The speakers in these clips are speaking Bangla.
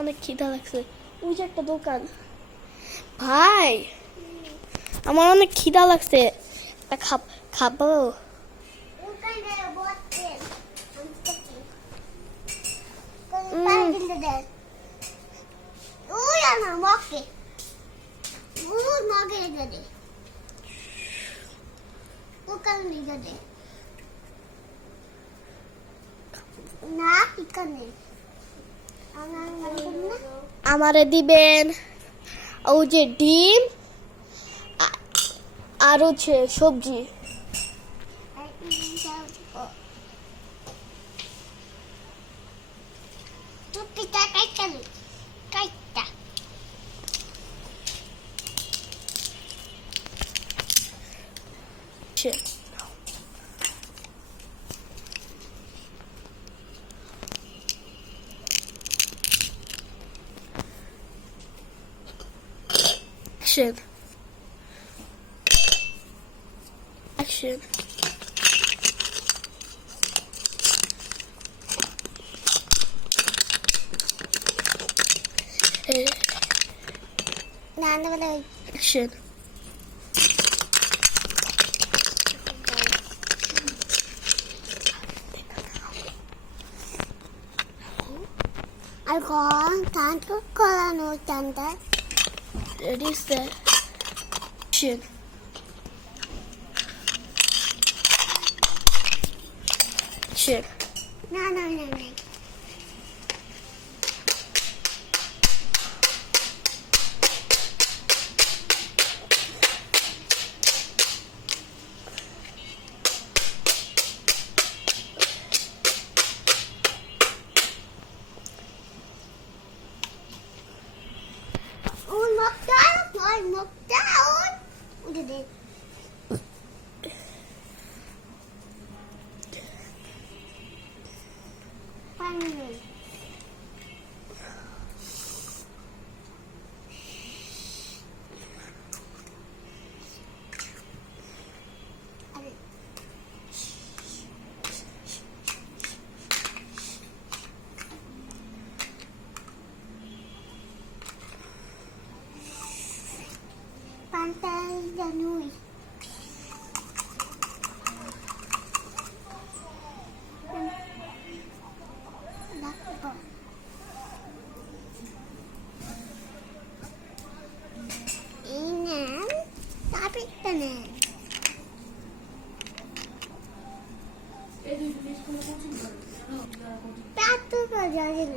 অনেক খিদা লাগছে। ওই যে একটা দোকান। ভাই আমার অনেক খিদা লাগছে, একটা খাবো। আমারে দিবেন ওই যে ডিম আর হচ্ছে সবজি। Action. Action. Action. Ready, set, action. Action. No. Knock down. What did it? Finally. Pantai Danui. Ini tapi tenan. Patu kerjain.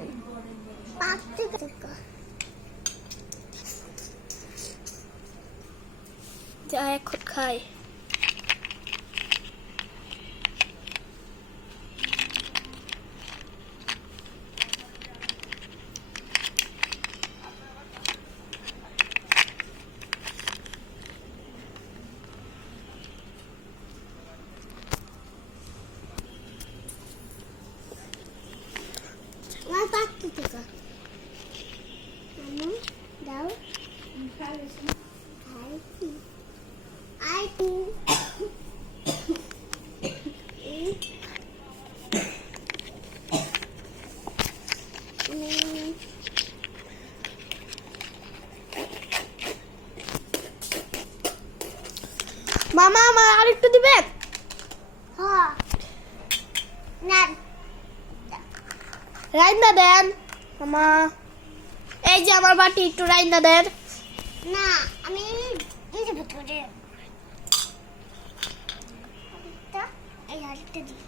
Patu kerja. যা এখন খাই। Mau patu juga. Kamu tahu? মামা আমার আরেকটু দিবেন? হ্যাঁ না রাইন্দা দেন মামা। এই যে আমার বাটি, একটু রাইন্দা দেন। না আমি এই যে ভিতরে এই আরেকটা দিই।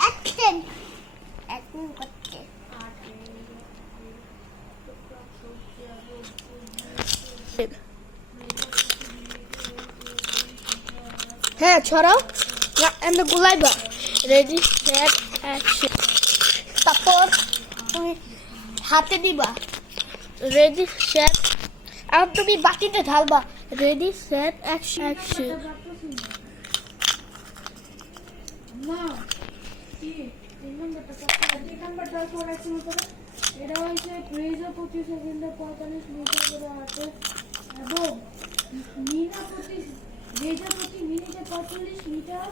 অ্যাকশন করতে হ্যাঁ ছড়াও, এমনি গুলাইবা। Ready set action. তারপর তুমি হাতে দিবা। রেডি সেট, আর তুমি বাটিতে ঢালবা। Ready set action. এটা হচ্ছে 25 সেকেন্ডে 45 মিটার করে হাঁটে এবং মিনা প্রতি 45 মিটার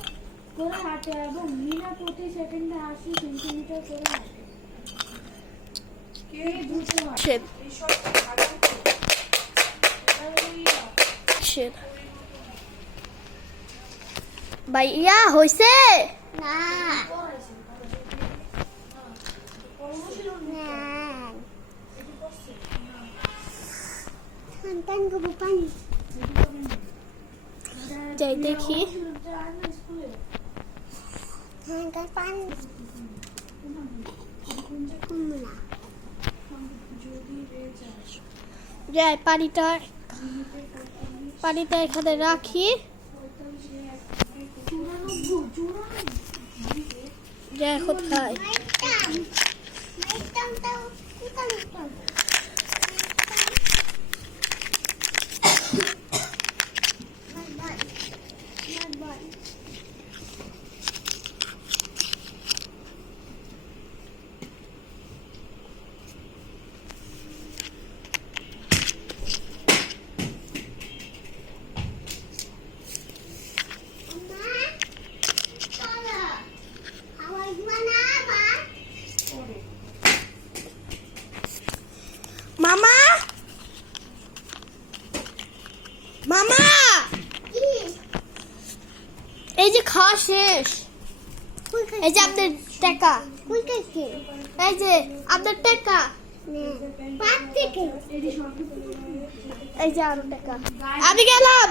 করে হাঁটে এবং মিনা প্রতি সেকেন্ডে 80 সেন্টিমিটার করে হাঁটে। কে দ্রুত হাঁটে? Shit. Shit. ভাইয়া হইছে? না না সন্তান গো পানি যাই দেখি। সন্তান পানি কুমড়া যাই পানিটা এখানে রাখি। যাই এখন খাই। মাইতাম মাইতাম তো কুতাম তো মামা মামা এই যে খাওয়া শেষ। এই যে আপনার টাকা, এই যে আপনার টাকা, এই যে আরো টাকা। আমি গেলাম।